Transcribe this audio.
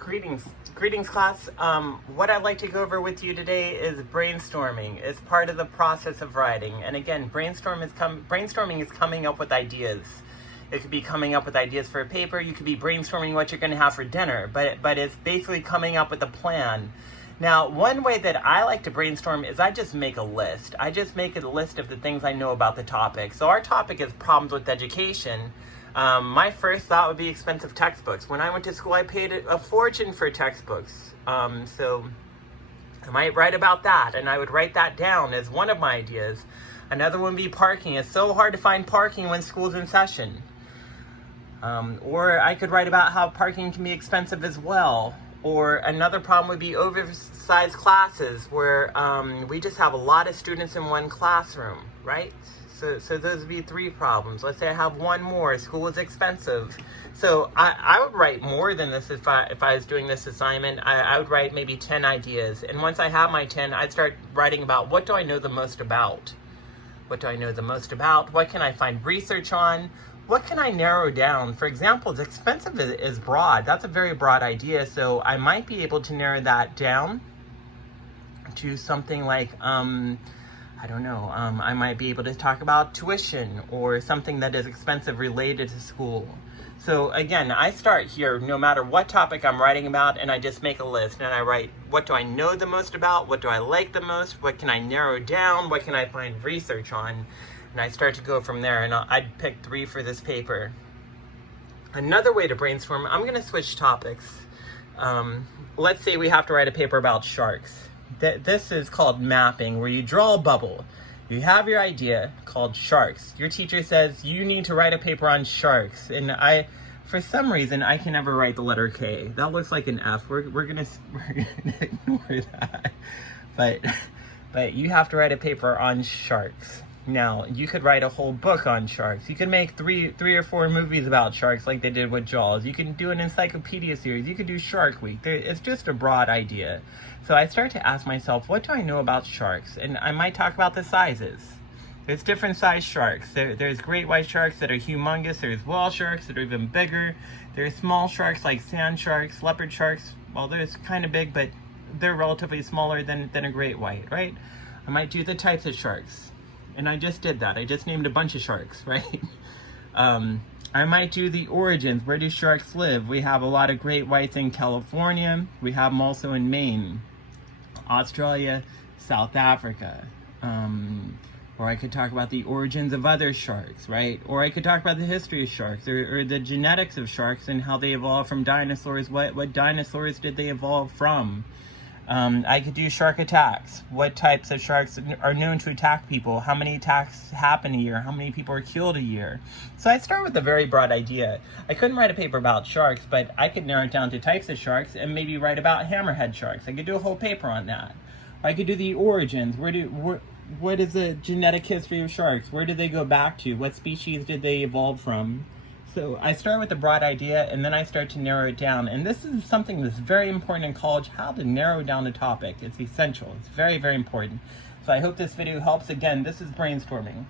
Greetings class. What I'd like to go over with you today is brainstorming. It's part of the process of writing. And again, brainstorming is coming up with ideas. It could be coming up with ideas for a paper. You could be brainstorming what you're going to have for dinner. But it's basically coming up with a plan. Now, one way that I like to brainstorm is I just make a list. I just make a list of the things I know about the topic. So our topic is problems with education. My first thought would be expensive textbooks. When I went to school, I paid a fortune for textbooks. So I might write about that, and I would write that down as one of my ideas. Another one would be parking. It's so hard to find parking when school's in session. Or I could write about how parking can be expensive as well. Or another problem would be oversized classes where we just have a lot of students in one classroom, right? So those would be 3 problems. Let's say I have one more. School is expensive. So I would write more than this if I was doing this assignment. I would write maybe 10 ideas. And once I have my 10, I'd start writing about what do I know the most about? What do I know the most about? What can I find research on? What can I narrow down? For example, the expensive is broad. That's a very broad idea. So I might be able to narrow that down to something like, I don't know, I might be able to talk about tuition or something that is expensive related to school. So again, I start here no matter what topic I'm writing about, and I just make a list and I write, what do I know the most about? What do I like the most? What can I narrow down? What can I find research on? And I start to go from there, and I'd pick 3 for this paper. Another way to brainstorm, I'm gonna switch topics. Let's say we have to write a paper about sharks. This is called mapping, where you draw a bubble. You have your idea called sharks. Your teacher says you need to write a paper on sharks. And for some reason, I can never write the letter K. That looks like an F. We're gonna ignore that. But you have to write a paper on sharks. Now, you could write a whole book on sharks. You could make three or 4 movies about sharks like they did with Jaws. You can do an encyclopedia series. You could do Shark Week. It's just a broad idea. So I start to ask myself, what do I know about sharks? And I might talk about the sizes. There's different size sharks. There's great white sharks that are humongous. There's whale sharks that are even bigger. There's small sharks like sand sharks, leopard sharks. Well, they're kind of big, but they're relatively smaller than a great white, right? I might do the types of sharks. And I just did that. I just named a bunch of sharks, right? I might do the origins. Where do sharks live? We have a lot of great whites in California. We have them also in Maine, Australia, South Africa. Or I could talk about the origins of other sharks, right? Or I could talk about the history of sharks or the genetics of sharks and how they evolved from dinosaurs. What dinosaurs did they evolve from? I could do shark attacks. What types of sharks are known to attack people? How many attacks happen a year? How many people are killed a year? So I start with a very broad idea. I couldn't write a paper about sharks, but I could narrow it down to types of sharks and maybe write about hammerhead sharks. I could do a whole paper on that. I could do the origins. What is the genetic history of sharks? Where did they go back to? What species did they evolve from? So I start with a broad idea, and then I start to narrow it down. And this is something that's very important in college, how to narrow down a topic. It's essential. It's very, very important. So I hope this video helps. Again, this is brainstorming.